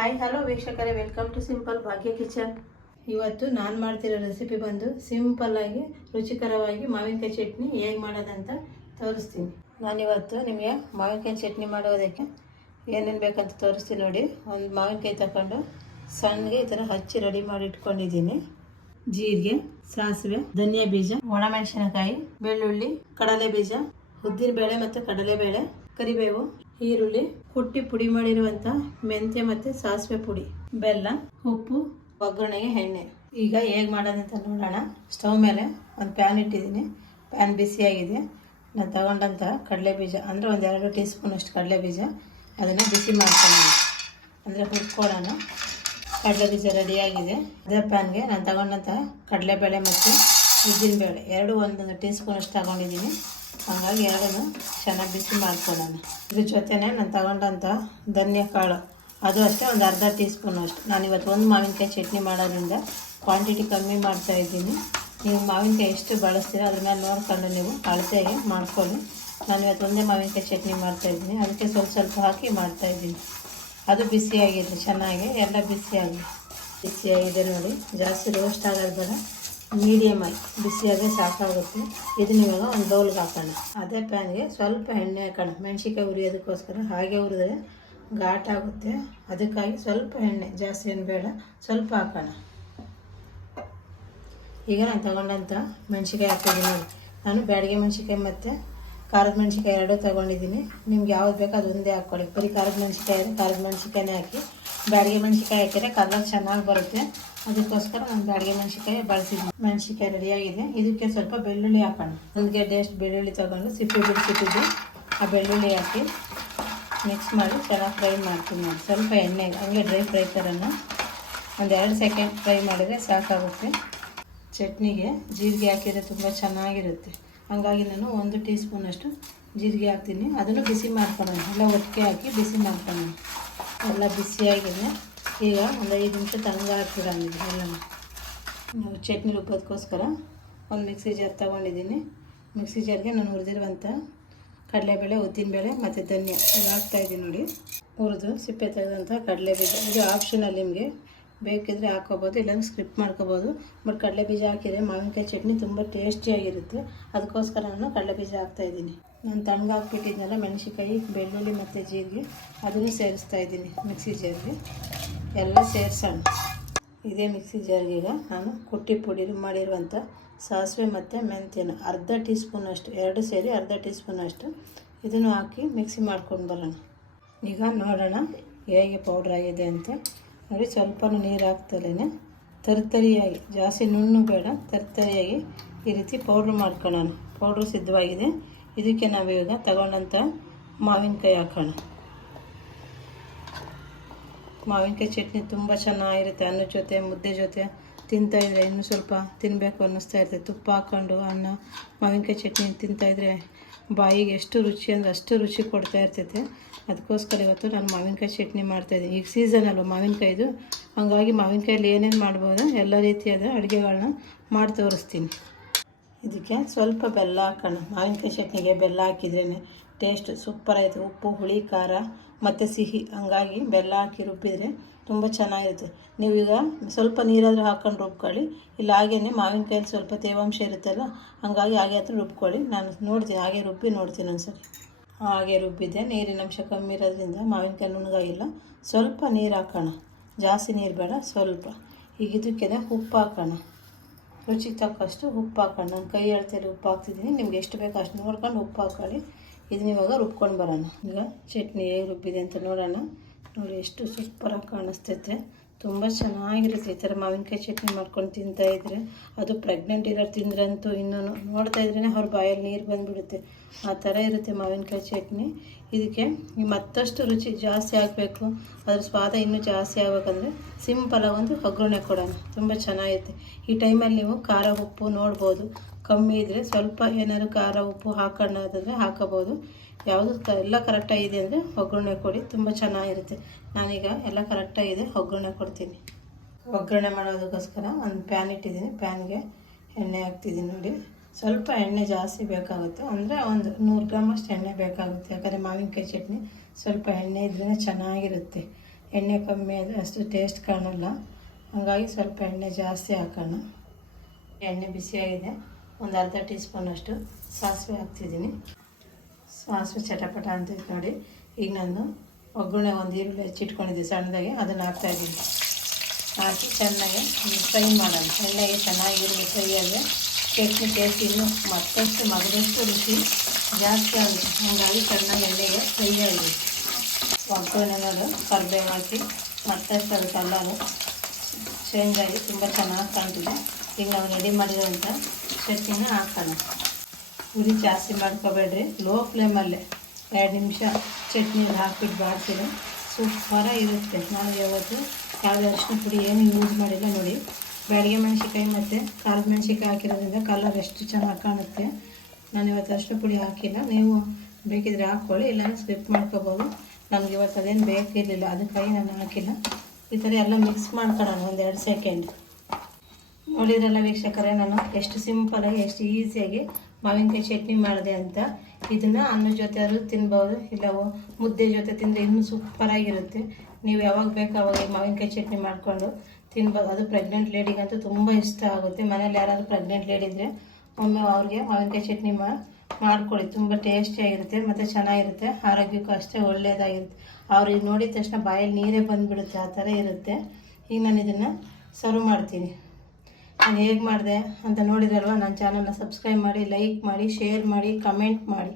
Hi hello ವೀಕ್ಷಕರೇ welcome to simple Bhagya kitchen ಇವತ್ತು ನಾನು ಮಾಡ್ತಿರೋ ರೆಸಿಪಿ ಬಂದು ಸಿಂಪಲ್ಲಾಗಿ ರುಚಿಕರವಾಗಿ ಮಾವಿನಕಾಯಿ ಚಟ್ನಿ ಹೇಗೆ ಮಾಡೋದಂತ ತೋರಿಸ್ತೀನಿ. ನಾನಿವತ್ತು ನಿಮಗೆ ಮಾವಿನಕಾಯಿ ಚಟ್ನಿ ಮಾಡೋದಕ್ಕೆ ಏನೇನು ಬೇಕಂತ ತೋರಿಸ್ತೀನಿ ನೋಡಿ. ಒಂದು ಮಾವಿನಕಾಯಿ ತಗೊಂಡು ಸಣ್ಣಗೆ ಈ ಥರ ಹಚ್ಚಿ ರೆಡಿ ಮಾಡಿ ಇಟ್ಕೊಂಡಿದ್ದೀನಿ. ಜೀರಿಗೆ, ಸಾಸಿವೆ, ಧನಿಯಾ ಬೀಜ ಒಣಮೆಣಸಿನಕಾಯಿ ಬೆಳ್ಳುಳ್ಳಿ, ಕಡಲೆ ಬೀಜ ಉದ್ದಿನ ಬೇಳೆ ಮತ್ತು ಕಡಲೆಬೇಳೆ. ಕರಿಬೇವು, ಈರುಳ್ಳಿ ಕುಟ್ಟಿ ಪುಡಿ ಮಾಡಿರುವಂಥ ಮೆಂತ್ಯ ಮತ್ತು ಸಾಸಿವೆ ಪುಡಿ, ಬೆಲ್ಲ, ಉಪ್ಪು, ಒಗ್ಗರಣೆಗೆ ಎಣ್ಣೆ. ಈಗ ಹೇಗೆ ಮಾಡೋದಂತ ನೋಡೋಣ. ಸ್ಟವ್ ಮೇಲೆ ಒಂದು ಪ್ಯಾನ್ ಇಟ್ಟಿದ್ದೀನಿ. ಪ್ಯಾನ್ ಬಿಸಿಯಾಗಿದೆ. ನಾನು ತಗೊಂಡಂಥ ಕಡಲೆ ಬೀಜ, ಅಂದರೆ ಒಂದೆರಡು ಟೀ ಸ್ಪೂನ್ ಅಷ್ಟು ಕಡಲೆ ಬೀಜ ಅದನ್ನು ಬಿಸಿ ಮಾಡ್ಕೊಳ್ಳೋಣ. ಅಂದರೆ ಹುರ್ಕೊಳ್ಳೋಣ. ಕಡಲೆ ಬೀಜ ರೆಡಿಯಾಗಿದೆ ಅದೇ ಪ್ಯಾನ್ಗೆ ನಾನು ತಗೊಂಡಂಥ ಕಡಲೆಬೇಳೆ ಮತ್ತು ಉದ್ದಿನಬೇಳೆ, ಎರಡು ಒಂದೊಂದು ಟೀ ಸ್ಪೂನ್ ಅಷ್ಟು ತಗೊಂಡಿದ್ದೀನಿ. ಹಾಗಾಗಿ ಎರಡನ್ನು ಚೆನ್ನಾಗಿ ಬಿಸಿ ಮಾಡ್ಕೊಳ್ಳೋಣ ಇದ್ರ ಜೊತೆನೇ ನಾನು ತಗೊಂಡಂಥ ಧನ್ಯ ಕಾಳು. ಅದು ಅಷ್ಟೇ ಒಂದು ಅರ್ಧ ಟೀ ಸ್ಪೂನ್ ಅಷ್ಟು. ನಾನು ಇವತ್ತು ಒಂದು ಮಾವಿನಕಾಯಿ ಚಟ್ನಿ ಮಾಡೋದ್ರಿಂದ ಕ್ವಾಂಟಿಟಿ ಕಮ್ಮಿ ಮಾಡ್ತಾ ಇದ್ದೀನಿ. ನೀವು ಮಾವಿನಕಾಯಿ ಎಷ್ಟು ಬಳಸ್ತೀರೋ ಅದ್ರ ಮೇಲೆ ನೋಡ್ಕೊಂಡು ನೀವು ಅಳತೆಗೆ ಮಾಡ್ಕೊಳ್ಳಿ. ನಾನು ಇವತ್ತು ಒಂದೇ ಮಾವಿನಕಾಯಿ ಚಟ್ನಿ ಮಾಡ್ತಾಯಿದ್ದೀನಿ ಅದಕ್ಕೆ ಸ್ವಲ್ಪ ಸ್ವಲ್ಪ ಹಾಕಿ ಮಾಡ್ತಾಯಿದ್ದೀನಿ ಅದು ಬಿಸಿಯಾಗಿದೆ, ಚೆನ್ನಾಗಿ. ಎಲ್ಲ ಬಿಸಿಯಾಗಿ ಬಿಸಿಯಾಗಿದೆ ನೋಡಿ. ಜಾಸ್ತಿ ರೋಸ್ಟ್ ಆಗೋದು ಬೇಡ ಮೀಡಿಯಮ್ ಆಗಿ ಬಿಸಿಯಾಗಿ ಸಾಕಾಗುತ್ತೆ. ಇದನ್ನ ಇವಾಗ ಒಂದು ಬೌಲ್ಗೆ ಹಾಕೋಣ. ಅದೇ ಪ್ಯಾನ್ಗೆ ಸ್ವಲ್ಪ ಎಣ್ಣೆ ಹಾಕೋಣ ಮೆಣಸಿನ್ಕಾಯಿ ಉರಿಯೋದಕ್ಕೋಸ್ಕರ ಹಾಗೆ ಹುರಿದ್ರೆ ಘಾಟ್ ಆಗುತ್ತೆ. ಅದಕ್ಕಾಗಿ ಸ್ವಲ್ಪ ಎಣ್ಣೆ, ಜಾಸ್ತಿ ಏನು ಬೇಡ, ಸ್ವಲ್ಪ ಹಾಕೋಣ. ಈಗ ನಾನು ತಗೊಂಡಂಥ ಮೆಣಸಿನ್ಕಾಯಿ ಹಾಕಿದ್ದೀನಿ. ನಾನು ಬ್ಯಾಡಿಗೆ ಮೆಣಸಿನ್ಕಾಯಿ ಮತ್ತು ಖಾರದ ಮೆಣಸಿನ್ಕಾಯಿ ಎರಡೂ ತೊಗೊಂಡಿದ್ದೀನಿ. ನಿಮ್ಗೆ ಯಾವ್ದು ಬೇಕೋ ಅದು ಒಂದೇ ಹಾಕ್ಕೊಳ್ಳಿ. ಬರೀ ಖಾರದ ಮೆಣಸಿನ್ಕಾಯಿ ಇದೆ ಖಾರದ ಮೆಣಸಿನ್ಕಾಯಿನೇ ಹಾಕಿ ಬ್ಯಾಡಿಗೆ ಮೆಣಸಿನ್ಕಾಯಿ ಹಾಕಿದ್ರೆ ಕಲರ್ ಚೆನ್ನಾಗಿ ಬರುತ್ತೆ. ಅದಕ್ಕೋಸ್ಕರ ನಾನು ಬ್ಯಾಡಿಗೆ ಮೆಣಸಿನ್ಕಾಯಿ ಬಳಸಿದ್ದೀನಿ ಮೆಣಸಿನ್ಕಾಯಿ ರೆಡಿಯಾಗಿದೆ ಇದಕ್ಕೆ ಸ್ವಲ್ಪ ಬೆಳ್ಳುಳ್ಳಿ ಹಾಕೋಣ. ಒಂದು ಗೆಡ್ಡೆ ಅಷ್ಟು ಬೆಳ್ಳುಳ್ಳಿ ತೊಗೊಂಡು ಸಿಪ್ಪೆ ಬಿಡಿಸಿಟ್ಟಿದ್ದು ಆ ಬೆಳ್ಳುಳ್ಳಿ ಹಾಕಿ ಮಿಕ್ಸ್ ಮಾಡಿ ಚೆನ್ನಾಗಿ ಫ್ರೈ ಮಾಡ್ತೀನಿ ನಾನು. ಸ್ವಲ್ಪ ಎಣ್ಣೆ ಹಂಗೆ ಡ್ರೈ ಫ್ರೈ ಥರನ ಒಂದು ಎರಡು ಸೆಕೆಂಡ್ ಫ್ರೈ ಮಾಡಿದರೆ ಸಾಕಾಗುತ್ತೆ. ಚಟ್ನಿಗೆ ಜೀರಿಗೆ ಹಾಕಿದರೆ ತುಂಬ ಚೆನ್ನಾಗಿರುತ್ತೆ. ಹಾಗಾಗಿ ನಾನು ಒಂದು ಟೀ ಸ್ಪೂನಷ್ಟು ಜೀರಿಗೆ ಹಾಕ್ತೀನಿ. ಅದನ್ನು ಬಿಸಿ ಮಾಡ್ಕೊಳ್ಳೋಣ ಎಲ್ಲ ಒಟ್ಟಿಗೆ ಹಾಕಿ ಬಿಸಿ ಮಾಡ್ಕೊಳ್ಳೋಣ ಎಲ್ಲ ಬಿಸಿಯಾಗಿದೆ ಈಗ ಒಂದು ಐದು ನಿಮಿಷ ತಂಗ ಹಾಕ್ಬಿಡೋಣ ಎಲ್ಲ ಚಟ್ನಿ ರುಬ್ಬೋದಕ್ಕೋಸ್ಕರ ಒಂದು ಮಿಕ್ಸಿ ಜಾರ್ ತೊಗೊಂಡಿದ್ದೀನಿ. ಮಿಕ್ಸಿ ಜಾರ್ಗೆ ನಾನು ಹುರಿದಿರುವಂಥ ಕಡಲೆಬೇಳೆ, ಉದ್ದಿನಬೇಳೆ ಮತ್ತು ಧನ್ಯ ಇದು ಹಾಕ್ತಾಯಿದ್ದೀನಿ ನೋಡಿ. ಹುರಿದು ಸಿಪ್ಪೆ ತೆಗೆದಂಥ ಕಡಲೆ ಬೀಜ ಇದು ಆಪ್ಷನಲ್ ನಿಮಗೆ. ಬೇಕಿದ್ರೆ ಹಾಕೋಬೋದು, ಇಲ್ಲಾಂದ್ರೆ ಸ್ಕ್ರಿಪ್ ಮಾಡ್ಕೋಬೋದು. ಬಟ್ ಕಡಲೆ ಬೀಜ ಹಾಕಿದರೆ ಮಾವಿನಕಾಯಿ ಚಟ್ನಿ ತುಂಬ ಟೇಸ್ಟಿಯಾಗಿರುತ್ತೆ ಅದಕ್ಕೋಸ್ಕರ ನಾನು ಕಡಲೆ ಬೀಜ ಹಾಕ್ತಾಯಿದ್ದೀನಿ ನಾನು ತಣ್ಣಗೆ ಹಾಕ್ಬಿಟ್ಟಿದ್ನಲ್ಲ ಮೆಣಸಿನ್ಕಾಯಿ, ಬೆಳ್ಳುಳ್ಳಿ ಮತ್ತು ಜೀರಿಗೆ. ಅದನ್ನು ಸೇರಿಸ್ತಾ ಇದ್ದೀನಿ ಮಿಕ್ಸಿ ಜಾರ್ಗೆ. ಎಲ್ಲ ಸೇರಿಸೋಣ. ಇದೇ ಮಿಕ್ಸಿ ಜಾರ್ಗೆ ಈಗ ನಾನು ಕುಟ್ಟಿ ಪುಡಿ ಮಾಡಿರುವಂಥ ಸಾಸಿವೆ ಮತ್ತು ಮೆಂತ್ಯನ. ಅರ್ಧ ಟೀ ಸ್ಪೂನ್ ಅಷ್ಟು, ಎರಡು ಸೇರಿ ಅರ್ಧ ಟೀ ಸ್ಪೂನ್ ಅಷ್ಟು ಇದನ್ನು ಹಾಕಿ ಮಿಕ್ಸಿ ಮಾಡ್ಕೊಂಡು ಬರೋಣ. ಈಗ ನೋಡೋಣ ಹೇಗೆ ಪೌಡ್ರ್ ಆಗಿದೆ ಅಂತ. ನೋಡಿ ಸ್ವಲ್ಪ ನೀರು ಹಾಕ್ತಲೇ ತರ್ತರಿಯಾಗಿ, ಜಾಸ್ತಿ ನುಣ್ಣು ಬೇಡ, ತರ್ತರಿಯಾಗಿ ಈ ರೀತಿ ಪೌಡ್ರ್ ಮಾಡ್ಕೊಳ್ಳೋಣ. ಪೌಡ್ರ್ ಸಿದ್ಧವಾಗಿದೆ. ಇದಕ್ಕೆ ನಾವೀಗ ತಗೊಂಡಂಥ ಮಾವಿನಕಾಯಿ ಹಾಕೋಣ. ಮಾವಿನಕಾಯಿ ಚಟ್ನಿ ತುಂಬ ಚೆನ್ನಾಗಿರುತ್ತೆ ಅನ್ನದ ಜೊತೆ, ಮುದ್ದೆ ಜೊತೆ. ತಿಂತಾಯಿದ್ರೆ ಇನ್ನೂ ಸ್ವಲ್ಪ ತಿನ್ನಬೇಕು ಅನ್ನಿಸ್ತಾ ಇರ್ತದೆ ತುಪ್ಪ ಹಾಕ್ಕೊಂಡು ಅನ್ನ, ಮಾವಿನಕಾಯಿ ಚಟ್ನಿ ತಿಂತಾಯಿದ್ರೆ ಬಾಯಿಗೆ ಎಷ್ಟು ರುಚಿ ಅಂದರೆ ಅಷ್ಟು ರುಚಿ ಕೊಡ್ತಾ ಇರ್ತೈತೆ. ಅದಕ್ಕೋಸ್ಕರ ಇವತ್ತು ನಾನು ಮಾವಿನಕಾಯಿ ಚಟ್ನಿ ಮಾಡ್ತಾಯಿದ್ದೀನಿ ಈಗ ಸೀಸನ್ ಅಲ್ವ ಮಾವಿನಕಾಯಿದು? ಹಾಗಾಗಿ ಮಾವಿನಕಾಯಲ್ಲಿ ಏನೇನು ಮಾಡ್ಬೋದು? ಎಲ್ಲ ರೀತಿಯಾದ ಅಡುಗೆಗಳನ್ನ ಮಾಡಿ ತೋರಿಸ್ತೀನಿ ಇದಕ್ಕೆ ಸ್ವಲ್ಪ ಬೆಲ್ಲ ಹಾಕೋಣ. ಮಾವಿನಕಾಯಿ ಚಟ್ನಿಗೆ ಬೆಲ್ಲ ಹಾಕಿದ್ರೇ ಟೇಸ್ಟ್ ಸೂಪರ್ ಆಯಿತು. ಉಪ್ಪು, ಹುಳಿ, ಖಾರ ಮತ್ತು ಸಿಹಿ. ಹಂಗಾಗಿ ಬೆಲ್ಲ ಹಾಕಿ ರುಬ್ಬಿದರೆ ತುಂಬ ಚೆನ್ನಾಗಿರುತ್ತೆ. ನೀವೀಗ ಸ್ವಲ್ಪ ನೀರಾದರೂ ಹಾಕ್ಕೊಂಡು ರುಬ್ಕೊಳ್ಳಿ. ಇಲ್ಲ ಹಾಗೇ ಮಾವಿನಕಾಯಿ ಸ್ವಲ್ಪ ತೇವಾಂಶ ಇರುತ್ತಲ್ಲ, ಹಂಗಾಗಿ ಹಾಗೆ ಹತ್ರ ರುಬ್ಕೊಳ್ಳಿ. ನಾನು ನೋಡ್ತೀನಿ. ಹಾಗೆ ರುಬ್ಬಿ ನೋಡ್ತೀನಿ ಒಂದ್ಸರಿ. ಹಾಗೆ ರುಬ್ಬಿದ್ದೆ ನೀರಿನ ಅಂಶ ಕಮ್ಮಿ ಇರೋದ್ರಿಂದ ಮಾವಿನಕಾಯಿ ನುಣ್ಣಗಾಗಿಲ್ಲ. ಸ್ವಲ್ಪ ನೀರು ಹಾಕೋಣ. ಜಾಸ್ತಿ ನೀರು ಬೇಡ, ಸ್ವಲ್ಪ. ಈಗ ಇದಕ್ಕೆ ಉಪ್ಪು ಹಾಕೋಣ. ರುಚಿಗೆ ತಕ್ಕಷ್ಟು ಉಪ್ಪು ಹಾಕೋಣ. ನಾನು ಕೈ ಅಳತೆಯಲ್ಲಿ ಉಪ್ಪು ಹಾಕ್ತಿದ್ದೀನಿ. ನಿಮ್ಗೆ ಎಷ್ಟು ಬೇಕೋ ಅಷ್ಟು ನೋಡ್ಕೊಂಡು ಉಪ್ಪು ಹಾಕೊಳ್ಳಿ. ಇದನ್ನ ಇವಾಗ ರುಬ್ಕೊಂಡು ಬರೋಣ. ಈಗ ಚಟ್ನಿ ಹೇಗೆ ರುಬ್ಬಿದೆ ಅಂತ ನೋಡೋಣ. ನೋಡಿ ಎಷ್ಟು ಸೂಪರಾಗಿ ಕಾಣಿಸ್ತೈತೆ ತುಂಬ ಚೆನ್ನಾಗಿರುತ್ತೆ ಈ ಥರ ಮಾವಿನಕಾಯಿ ಚಟ್ನಿ ಮಾಡ್ಕೊಂಡು ತಿಂತಾಯಿದ್ರೆ ಅದು ಪ್ರೆಗ್ನೆಂಟ್ ಇರೋರು ತಿಂದ್ರಂತೂ ಇನ್ನೂ ನೋಡ್ತಾ ಇದ್ರೇ ಅವ್ರ ಬಾಯಲ್ಲಿ ನೀರು ಬಂದುಬಿಡುತ್ತೆ. ಆ ಥರ ಇರುತ್ತೆ ಮಾವಿನಕಾಯಿ ಚಟ್ನಿ. ಇದಕ್ಕೆ ಮತ್ತಷ್ಟು ರುಚಿ ಜಾಸ್ತಿ ಆಗಬೇಕು. ಅದ್ರ ಸ್ವಾದ ಇನ್ನೂ ಜಾಸ್ತಿ ಆಗಬೇಕಂದ್ರೆ ಸಿಂಪಲಾಗಿ ಒಂದು ಒಗ್ಗರಣೆ ಕೊಡೋಣ. ತುಂಬ ಚೆನ್ನಾಗಿರುತ್ತೆ. ಈ ಟೈಮಲ್ಲಿ ನೀವು ಖಾರ ಉಪ್ಪು ನೋಡ್ಬೋದು. ಕಮ್ಮಿ ಇದ್ದರೆ ಸ್ವಲ್ಪ ಏನಾದರೂ ಖಾರ ಉಪ್ಪು ಹಾಕೋಣಾದ್ರೆ ಹಾಕೋಬೋದು. ಯಾವುದು ಕ ಎಲ್ಲ ಕರೆಕ್ಟಾಗಿದೆ ಅಂದರೆ ಒಗ್ಗರಣೆ ಕೊಡಿ, ತುಂಬ ಚೆನ್ನಾಗಿರುತ್ತೆ. ನಾನೀಗ ಎಲ್ಲ ಕರೆಕ್ಟಾಗಿದೆ ಒಗ್ಗರಣೆ ಕೊಡ್ತೀನಿ. ಒಗ್ಗರಣೆ ಮಾಡೋದಕ್ಕೋಸ್ಕರ ಒಂದು ಪ್ಯಾನ್ ಇಟ್ಟಿದ್ದೀನಿ. ಪ್ಯಾನ್ಗೆ ಎಣ್ಣೆ ಹಾಕ್ತಿದ್ದೀನಿ ನೋಡಿ. ಸ್ವಲ್ಪ ಎಣ್ಣೆ ಜಾಸ್ತಿ ಬೇಕಾಗುತ್ತೆ. ಅಂದರೆ ಒಂದು ನೂರು ಗ್ರಾಮಷ್ಟು ಎಣ್ಣೆ ಬೇಕಾಗುತ್ತೆ. ಯಾಕಂದರೆ ಮಾವಿನಕಾಯಿ ಚಟ್ನಿ ಸ್ವಲ್ಪ ಎಣ್ಣೆ ಇದ್ರೇ ಚೆನ್ನಾಗಿರುತ್ತೆ. ಎಣ್ಣೆ ಕಮ್ಮಿ ಆದರೆ ಅಷ್ಟು ಟೇಸ್ಟ್ ಕಾಣಲ್ಲ. ಹಾಗಾಗಿ ಸ್ವಲ್ಪ ಎಣ್ಣೆ ಜಾಸ್ತಿ ಹಾಕೋಣ. ಎಣ್ಣೆ ಬಿಸಿಯಾಗಿದೆ. ಒಂದು ಅರ್ಧ ಟೀ ಸ್ಪೂನಷ್ಟು ಸಾಸಿವೆ ಹಾಕ್ತಿದ್ದೀನಿ. ಸಾಸಿವೆ ಚಟಪಟ ಅಂತ ನೋಡಿ. ಈಗ ನಾನು ಒಗ್ಗರಣೆ ಒಂದು ಈರುಳ್ಳಿ ಹೆಚ್ಚಿಟ್ಕೊಂಡಿದ್ದೆ ಸಣ್ಣದಾಗಿ, ಅದನ್ನು ಹಾಕ್ತಾಯಿದ್ದೀನಿ ಹಾಕಿ ಚೆನ್ನಾಗಿ ಫ್ರೈ ಮಾಡೋಣ. ಚೆನ್ನಾಗಿ ಈರುಳ್ಳಿ ಫ್ರೈ ಆದರೆ ಚಟ್ನಿ ಟೇಸ್ಟ್ ಇನ್ನೂ ಮತ್ತಷ್ಟು ಮಗದಷ್ಟು ರುಚಿ ಜಾಸ್ತಿ ಆಗುತ್ತೆ. ಹಾಗಾಗಿ ಚೆನ್ನಾಗಿ ಎಣ್ಣೆಗೆ ಫ್ರೈ ಆಗಿದೆ. ಒಗ್ಗರಣೆ ಅನ್ನೋದು ಕರ್ಬೆ ಹಾಕಿ ಮತ್ತಷ್ಟು ಅದು ಕಲ್ಲರು ಚೇಂಜ್ ಆಗಿ ತುಂಬ ಚೆನ್ನಾಗಿ ಕಾಣ್ತಿದೆ. ಈಗ ನಾವು ರೆಡಿ ಮಾಡಿರೋಂಥ ಚಟ್ನಿನ ಹಾಕೋಣ. ಉರಿ ಜಾಸ್ತಿ ಮಾಡ್ಕೋಬೇಡ್ರಿ. ಲೋ ಫ್ಲೇಮಲ್ಲೇ ಎರಡು ನಿಮಿಷ ಚಟ್ನಿ ಹಾಕ್ಬಿಟ್ಟು ಬಾಡ್ಸಿದ್ರೆ ಸೂಪರಾಗಿ ಇರುತ್ತೆ ನಾವು ಯಾವತ್ತು ಯಾವುದೇ ಅರಿಶಿನ ಪುಡಿ ಏನು ಯೂಸ್ ಮಾಡಿಲ್ಲ ನೋಡಿ. ಬೆಳಗ್ಗೆ ಮೆಣಸಿಕಾಯಿ ಮತ್ತು ಖಾರದ ಮೆಣಸಿಕಾಯಿ ಹಾಕಿರೋದ್ರಿಂದ ಕಲರ್ ಎಷ್ಟು ಚೆನ್ನಾಗಿ ಕಾಣುತ್ತೆ. ನಾನು ಇವತ್ತು ಅರಿಶಿನ ಪುಡಿ ಹಾಕಿಲ್ಲ. ನೀವು ಬೇಕಿದ್ರೆ ಹಾಕ್ಕೊಳ್ಳಿ, ಇಲ್ಲಾಂದ್ರೆ ಸ್ಕಿಪ್ ಮಾಡ್ಕೋಬೋದು. ನಮ್ಗೆ ಇವತ್ತು ಅದೇನು ಬೇಕಿರಲಿಲ್ಲ. ಅದಕ್ಕಾಗಿ ನಾನು ಹಾಕಿಲ್ಲ. ಈ ಥರ ಎಲ್ಲ ಮಿಕ್ಸ್ ಮಾಡ್ಕೊಳ್ಳೋಣ ಒಂದು ಎರಡು ಸೆಕೆಂಡ್ ನೋಡಿದ್ರಲ್ಲ ವೀಕ್ಷಕರೇ, ನಾನು ಎಷ್ಟು ಸಿಂಪಲಾಗಿ ಎಷ್ಟು ಈಸಿಯಾಗಿ ಮಾವಿನಕಾಯಿ ಚಟ್ನಿ ಮಾಡಿದೆ ಅಂತ ಇದನ್ನು ಅನ್ನದ ಜೊತೆ ಆದರೂ ತಿನ್ಬೋದು, ಇಲ್ಲ ಮುದ್ದೆ ಜೊತೆ ತಿಂದರೆ ಇನ್ನೂ ಸೂಪರಾಗಿರುತ್ತೆ ನೀವು ಯಾವಾಗ ಬೇಕು ಅವಾಗ ಮಾವಿನಕಾಯಿ ಚಟ್ನಿ ಮಾಡಿಕೊಂಡು ತಿನ್ಬೋದು. ಅದು ಪ್ರೆಗ್ನೆಂಟ್ ಲೇಡಿಗಂತೂ ತುಂಬ ಇಷ್ಟ ಆಗುತ್ತೆ. ಮನೇಲಿ ಯಾರಾದರೂ ಪ್ರೆಗ್ನೆಂಟ್ ಲೇಡಿ ಇದ್ದರೆ ಒಮ್ಮೆ ಅವ್ರಿಗೆ ಮಾವಿನಕಾಯಿ ಚಟ್ನಿ ಮಾ, ಮಾಡ್ಕೊಳ್ಳಿ. ತುಂಬ ಟೇಸ್ಟಿಯಾಗಿರುತ್ತೆ ಮತ್ತು ಚೆನ್ನಾಗಿರುತ್ತೆ, ಆರೋಗ್ಯಕ್ಕೂ ಅಷ್ಟೇ ಒಳ್ಳೆಯದಾಗಿರುತ್ತೆ ಅವ್ರಿಗೆ ನೋಡಿದ ತಕ್ಷಣ ಬಾಯಲ್ಲಿ ನೀರೇ ಬಂದುಬಿಡುತ್ತೆ, ಆ ಥರ ಇರುತ್ತೆ. ಈಗ ನಾನು ಇದನ್ನು ಸರ್ವ್ ಮಾಡ್ತೀನಿ. ನಾನು ಹೇಗೆ ಮಾಡಿದೆ ಅಂತ ನೋಡಿದ್ರಲ್ವ? ನನ್ನ ಚಾನಲ್ನ ಸಬ್ಸ್ಕ್ರೈಬ್ ಮಾಡಿ ಲೈಕ್ ಮಾಡಿ ಶೇರ್ ಮಾಡಿ ಕಮೆಂಟ್ ಮಾಡಿ.